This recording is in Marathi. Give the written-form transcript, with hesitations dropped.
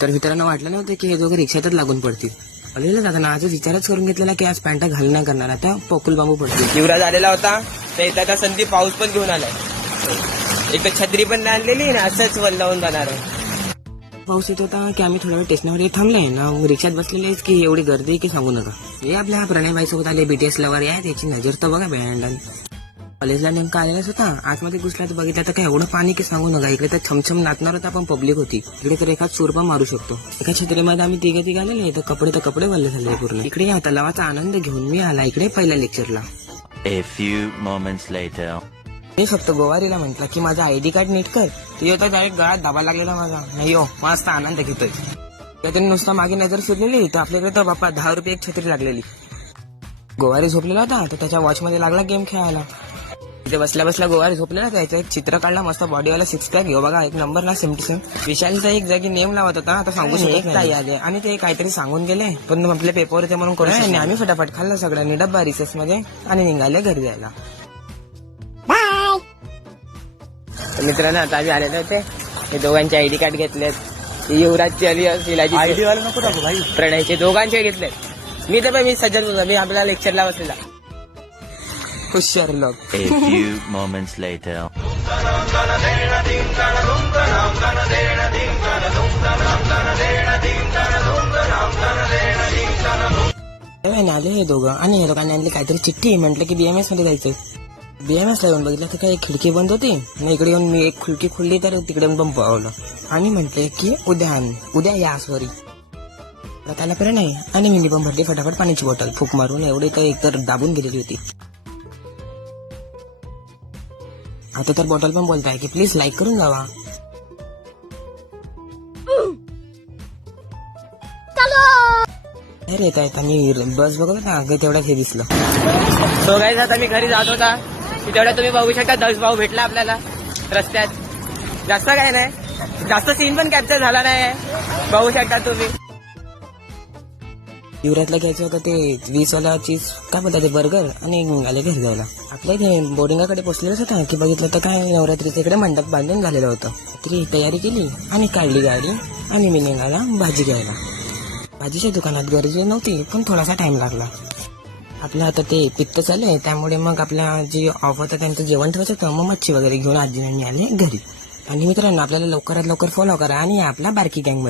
तर मित्रांनो वाटलं नव्हतं की हे दोघं रिक्षातच लागून पडतील. कॉलेजला जाताना आजच विचारच करून घेतलेला की आज पॅन्टा घाल नाही करणार, आता पोकुल बांबू पडतील. युवराज आलेला होता तर इथं आता संदीप पाऊस पण घेऊन आलाय. एक तर छत्री पण नाही आणलेली ना, असंच वल्लावून जाणार आहे. पाऊस येत होता की आम्ही थोडा वेळ स्टेशनवर थांबलाय ना, रिक्षात बसलेले की एवढी गर्दी की सांगू नका. हे आपल्या प्रणयबाई सोबत आले BTS लवर आहे, त्याची नजर तर बघा बँड. कॉलेजला नेमका आलेलाच होता, आतमध्ये घुसला तर बघितलं तर काय एवढं पाणी की सांगू नका. इकडे तर छमछम नाचणार होता पण पब्लिक होती. इकडे तर एखाद सूर पण मारू शकतो. एका छत्रीमध्ये आम्ही तिघे आलेले तर कपडे वल्ले झाले पूर्ण. इकडे या तलावाचा आनंद घेऊन मी आला इकडे पहिल्या लेक्चरला. A few moments later. मी फक्त गोवारीला म्हटलं की माझा ID कार्ड नीट कर, तो येतो डायरेक्ट गळ्यात दाबा लागलेला माझा. नाही हो, मस्त आनंद घेतोय. त्यातून नुसता मागे नजर फिरलेली तर आपल्याकडे तर बाप्पा 10 रुपये एक छत्री लागलेली. गोवारी झोपलेला होता तर त्याच्या वॉचमध्ये लागला गेम खेळायला. तिथे बसल्या गोवारी झोपलेला, त्याचं एक चित्र काढला मस्त बॉडीवाला 6 पॅक घेऊ बघा, एक नंबर ना 77. विशालचा एक जागी नेम लावत होता, आता सांगू शकत नाही आले आणि ते काहीतरी सांगून गेले पण आपल्या पेपर ते म्हणून करू. आणि आम्ही फटाफट खाल्ला सगळ्यांनी डब्बा रिसेस मध्ये आणि निघाले घरी जायला. मित्रांनो आता आम्ही आलेले होते, हे दोघांचे ID कार्ड घेतलेत. युवराजची आली शिलाची आयडी वाला नको टाकू भाई. प्रणयचे दोघांचे घेतलेत. मी तर मी सज्जन होतो, मी आपल्या लेक्चरला बसलेला. हुशार लोक. A few moments later. आले हे दोघं आणि हे लोकांनी आणली काहीतरी चिठ्ठी. म्हटलं की BMS मध्ये जायचं. BMS ला येऊन बघितलं तर काय खिडकी बंद होती आणि इकडे येऊन मी एक खिडकी खोलली तर तिकडे पण पावलं आणि म्हटले की उद्या या सॉरी. त्याला पर्यंत नाही आणि मी पण भरली फटाफट पाण्याची बॉटल फूक मारून. एवढी तर एकतर दाबून गेलेली होती. आता तर बॉटल पण बोलताय की प्लीज लाईक करून जावा. अरे येत मी बस बघत होता अगं तेवढ्यात हे दिसलं. सो गाईज आता मी घरी जात होता की तेवढ्या तुम्ही बघू शकता 10 भाऊ भेटला आपल्याला रस्त्यात. जास्त काय नाही, जास्त सीन पण कॅप्चर झाला नाही, बघू शकता तुम्ही. युवराजला घ्यायचं होतं ते 20 वाला चीज काय बोलतात ते बर्गर आणि निघाले घरी जायला. आपल्या इथे बोर्डिंगाकडे पोचलेलंच होतं की बघितलं तर काय नवरात्रीचं इकडे मंडप बांधून झालेलं होतं. तरी तयारी केली आणि काढली गाडी आणि मी निघाला भाजी घ्यायला. भाजीच्या दुकानात गर्दी नव्हती पण थोडासा टाइम लागला. आपलं आता ते पित्त चालू आहे त्यामुळे मग आपल्या जी ऑफ होतं त्यांचं जेवण ठेवायचं होतं. मग मच्छी वगैरे घेऊन आजीने आले घरी. आणि मित्रांनो आपल्याला लवकरात लवकर फॉलो करा आणि आपला बारकी गँग